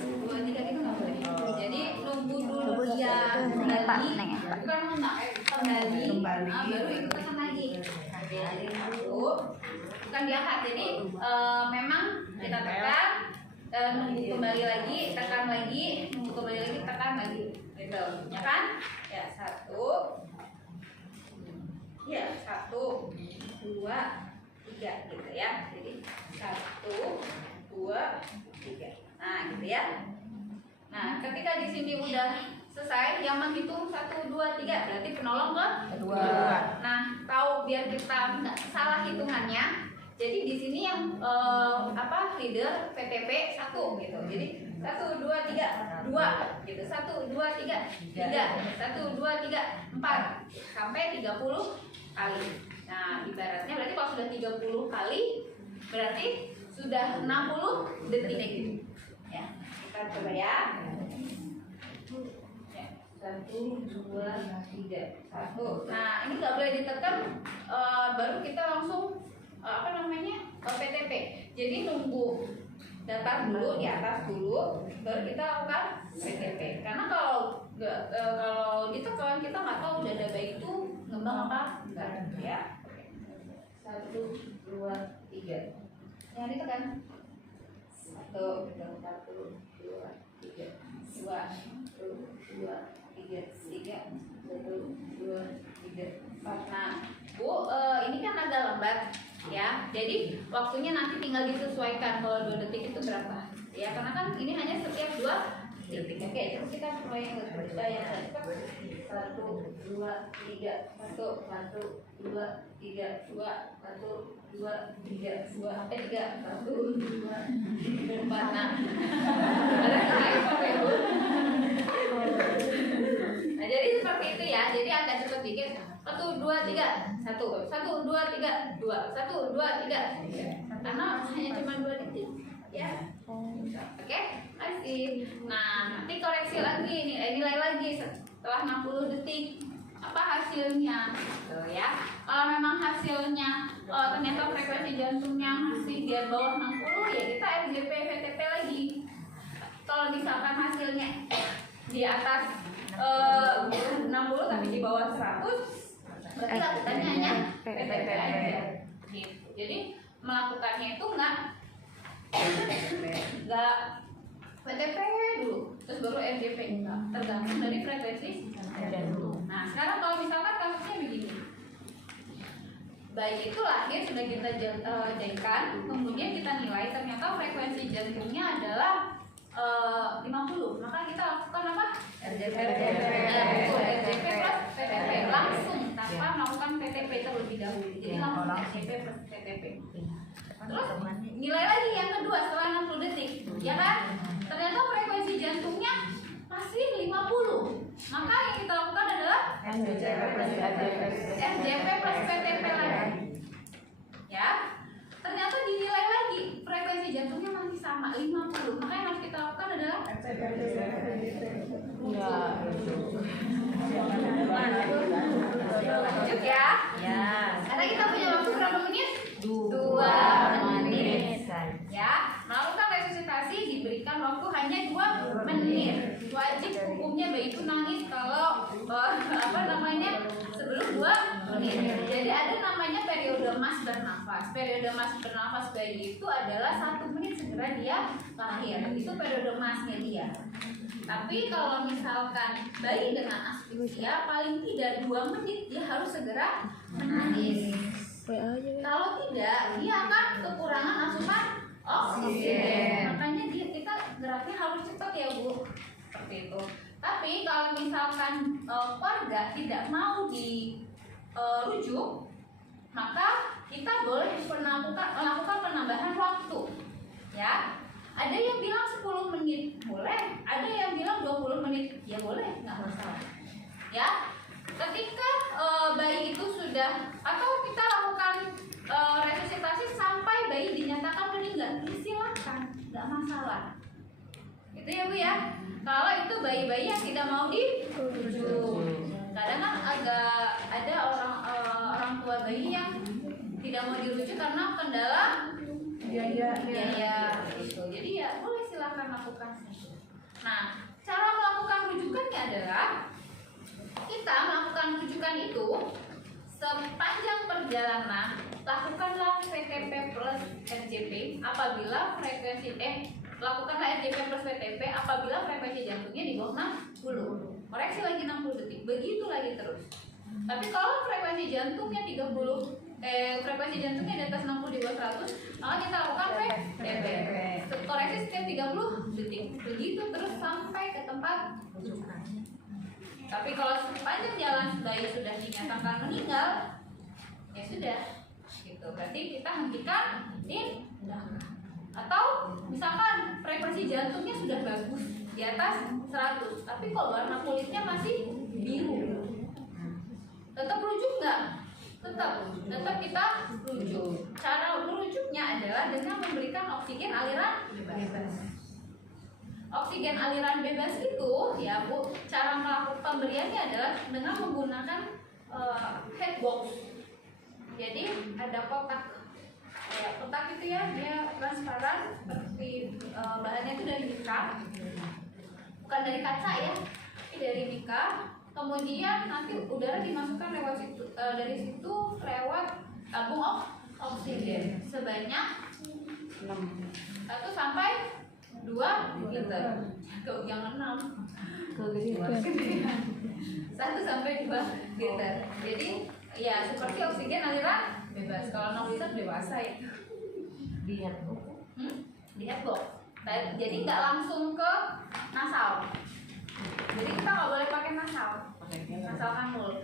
1, 2, 3 gitu nggak boleh. Jadi nunggu dulu dia kembali, bukan kembali, baru ikut tekan lagi. Jadi 1, bukan diangkat. Jadi memang kita tekan, nunggu kembali lagi, tekan lagi, nunggu kembali lagi, tekan lagi, gitu, ya kan? Ya 1, ya 1, 2, 3 gitu ya. Jadi 1, 2, 3. Nah, gitu ya. Nah, ketika di sini udah selesai, yang menghitung 1, 2, 3 berarti penolong kedua. Nah, tahu biar kita nggak salah hitungannya. Jadi di sini yang leader PTP 1 gitu. Jadi 1, 2, 3, 2 gitu. 1, 2, 3, 3. 1, 2, 3, 4 sampai 30 kali. Nah, ibaratnya berarti kalau sudah 30 kali berarti sudah 60 detik. Ya, kita coba ya. 1, 2, 3, 1. Nah, ini nggak boleh ditekan, baru kita langsung PTP. Jadi nunggu datar dulu di atas dulu, baru kita lakukan PTP. Karena kalau ditekan kita nggak tahu dada bayi itu ngembang apa enggak ya. 1, 2, 3. Yang ditekan 1, 2, 3, 2, 2, 3, 1, 2, 3, 4. Nah, Bu, ini kan agak lambat ya. Jadi waktunya nanti tinggal disesuaikan kalau 2 detik itu berapa. Ya, karena kan ini hanya setiap 2 detik. Oke, terus kita mulai yang cepat. 1, 2, 3, 1, 1, 2, 3, 2, 1, 2, 3, 2, 3, 1, 2, 4. Nah, ada iPhone ya, Bu. Nah, jadi seperti itu ya. Jadi agak cepat dikit. 1, 2, 3, 1, 1, 2, 3, 2, 1, 2, 3. Karena hanya cuma 2 detik. Ya. Oke, masih. Nah, nanti koreksi lagi, nilai lagi setelah 60 detik. Apa hasilnya? Tuh ya. Kalau memang hasilnya ternyata frekuensi jantungnya masih di bawah 60, ya kita RJP VTP lagi. Kalau misalkan hasilnya di atas 60 tapi di bawah 100, berarti lakukannya hanya PTP aja. Gitu. Jadi melakukannya itu nggak PTP dulu, terus baru RJP, enggak, tergantung dari frekuensi jantung. Nah, sekarang kalau misalkan kasusnya begini, bayi itu lahir sudah kita jadikan, kemudian kita nilai ternyata frekuensi jantungnya adalah 50, maka kita lakukan apa? RJP plus PTP langsung tanpa melakukan PTP terlebih dahulu. Jadi langsung RJP plus PTP. Terus nilai lagi yang kedua setelah 60 detik, ya kan? Ternyata frekuensi jantungnya masih 50. Maka yang kita lakukan adalah RJP plus PTP lagi. Ya. Ternyata dinilai lagi frekuensi jantungnya masih sama 50. Maka yang harus kita lakukan adalah lanjut ya. Ya. Karena kita punya waktu berapa menit? 2 menit. Ya. Melakukan resusitasi diberikan waktu hanya 2 menit. Wajib hukumnya bayi itu nangis kalau sebelum 2 menit. Jadi ada namanya periode mas bernafas. Periode mas bernafas bayi itu adalah 1 menit segera dia lahir. Itu periode masnya dia. Tapi kalau misalkan bayi dengan asfiksia paling tidak 2 menit dia harus segera menangis. Kalau tidak dia akan kekurangan asupan oksigen. Makanya kita geraknya harus cepat ya Bu. Seperti itu. Tapi kalau misalkan keluarga tidak mau dirujuk, maka kita boleh melakukan penambahan waktu. Ya. Ada yang bilang 10 menit boleh, ada yang bilang 20 menit, ya boleh, nggak masalah. Ya, ketika bayi itu sudah, atau kita lakukan resusitasi sampai bayi dinyatakan meninggal, silakan, nggak masalah. Itu ya Bu ya. Kalau itu bayi-bayi yang tidak mau dirujuk, kadang kan agak ada orang tua bayi yang tidak mau dirujuk karena kendala biaya gitu. Jadi ya boleh silakan melakukan satu. Nah, cara melakukan rujukannya adalah kita melakukan rujukan itu sepanjang perjalanan lakukanlah VTP plus RJP apabila frekuensi lakukanlah RJP plus VTP apabila frekuensi jantungnya di bawah 60. Koreksi lagi 60 detik. Begitu lagi terus. Tapi kalau frekuensi jantungnya 30 frekuensi jantungnya di atas 60 di bawah 100, maka kita lakukan VTP. Koreksi setiap 30 detik. Begitu terus sampai ke tempat rujukan. Tapi kalau sepanjang jalan bayi sudah dinyatakan meninggal, ya sudah, gitu. Berarti kita hentikan tindakan. Atau misalkan frekuensi jantungnya sudah bagus di atas 100, tapi kok warna kulitnya masih biru, tetap rujuk nggak? Tetap kita rujuk. Cara merujuknya adalah dengan memberikan oksigen aliran bebas. Oksigen aliran bebas itu ya Bu, cara melakukan pemberiannya adalah dengan menggunakan headbox. Jadi ada kotak, ya kotak itu ya, dia transparan seperti bahannya itu dari mika, bukan dari kaca ya, tapi dari mika. Kemudian nanti udara dimasukkan lewat situ, dari situ lewat tabung oksigen sebanyak 1 sampai 2 liter. Tuh jangan 6. 1 sampai 2 liter. Jadi ya seperti oksigen aliran bebas. Kalau 0 liter dewasa ya. Di headbox. Jadi nggak langsung ke nasal. Jadi kita nggak boleh pakai nasal kanul.